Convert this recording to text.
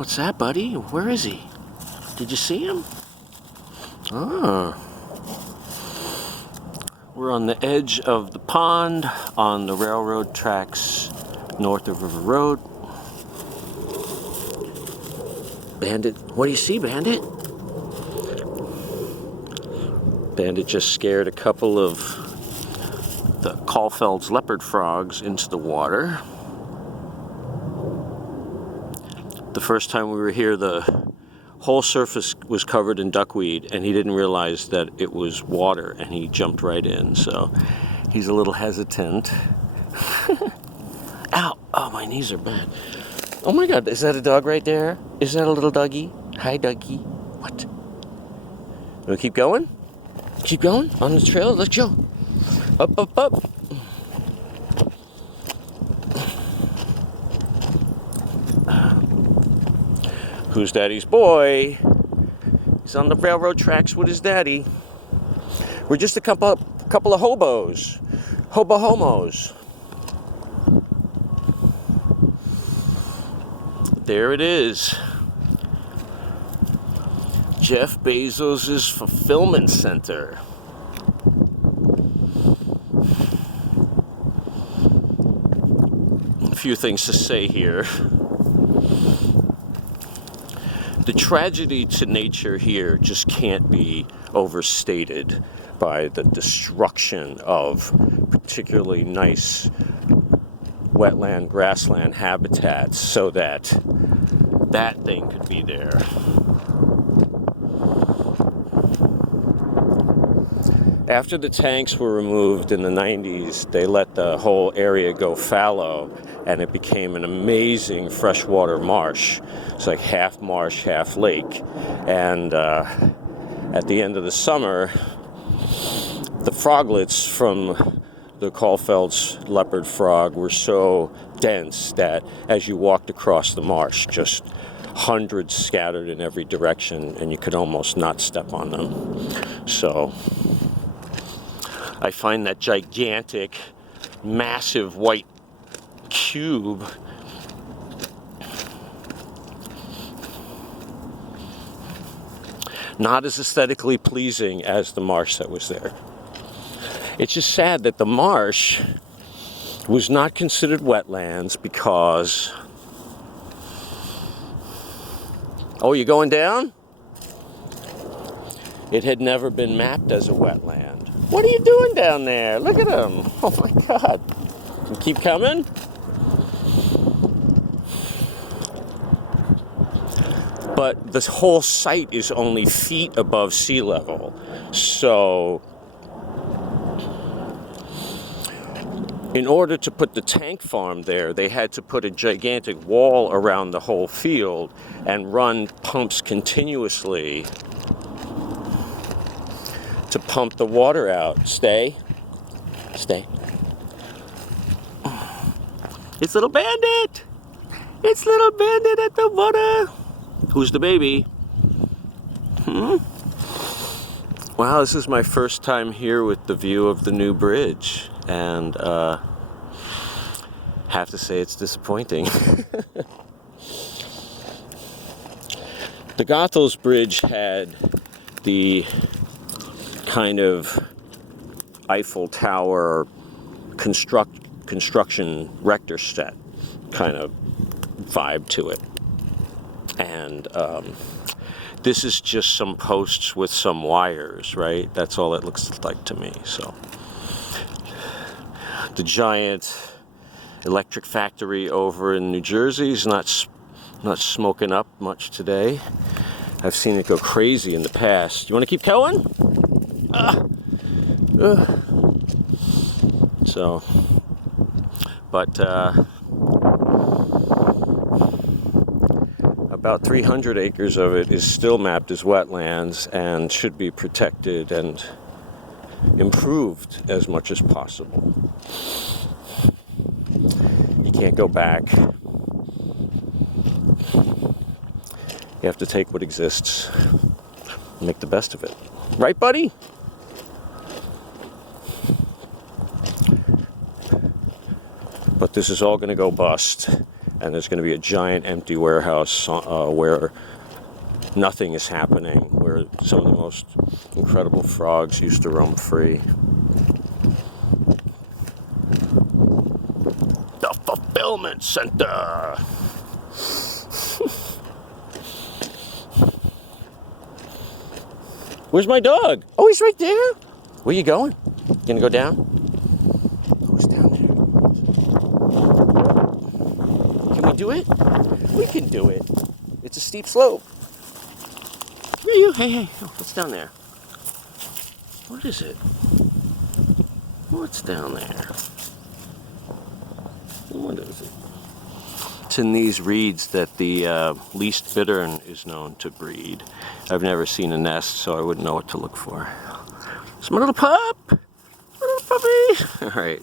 What's that, buddy? Where is he? Did you see him? Ah. We're on the edge of the pond on the railroad tracks north of River Road. Bandit, what do you see, Bandit? Bandit just scared a couple of the Caulfield's leopard frogs into the water. The first time we were here, the whole surface was covered in duckweed, and he didn't realize that it was water, and he jumped right in, so he's a little hesitant. Ow! Oh, my knees are bad. Oh my God, is that a dog right there? Is that a little doggy? Hi, doggy. What? Wanna keep going? Keep going on the trail? Let's go. Up, up, up. Who's Daddy's boy? He's on the railroad tracks with his daddy. We're just a couple of hobos. Hobo-homos. There it is. Jeff Bezos' fulfillment center. A few things to say here. The tragedy to nature here just can't be overstated by the destruction of particularly nice wetland, grassland habitats so that that thing could be there. After the tanks were removed in the 90s, they let the whole area go fallow, and it became an amazing freshwater marsh. It's like half marsh, half lake. And at the end of the summer, the froglets from the Caulfield's leopard frog were so dense that as you walked across the marsh, just hundreds scattered in every direction, and you could almost not step on them. So I find that gigantic, massive white cube not as aesthetically pleasing as the marsh that was there. It's just sad that the marsh was not considered wetlands because... Oh, you going down? It had never been mapped as a wetland. What are you doing down there? Look at him. Oh my God. You keep coming? But this whole site is only feet above sea level. So in order to put the tank farm there, they had to put a gigantic wall around the whole field and run pumps continuously to pump the water out. Stay. Stay. It's little Bandit! It's little Bandit at the water! Who's the baby? Wow, this is my first time here with the view of the new bridge. And have to say it's disappointing. The Goethals Bridge had the kind of Eiffel Tower construction rector set kind of vibe to it. And this is just some posts with some wires, right? That's all it looks like to me. So the giant electric factory over in New Jersey is not smoking up much today. I've seen it go crazy in the past. You want to keep going? So, but about 300 acres of it is still mapped as wetlands and should be protected and improved as much as possible. You can't go back. You have to take what exists and make the best of it. Right, buddy? But this is all going to go bust and there's going to be a giant empty warehouse where nothing is happening, where some of the most incredible frogs used to roam free. The Fulfillment Center! Where's my dog? Oh, he's right there. Where you going? You gonna go down? Oh, he's down there. Can we do it? We can do it. It's a steep slope. Where are you? Hey, oh, what's down there? What is it? What's down there? What is it? It's in these reeds that the least bittern is known to breed. I've never seen a nest, so I wouldn't know what to look for. It's my little pup! My little puppy! Alright.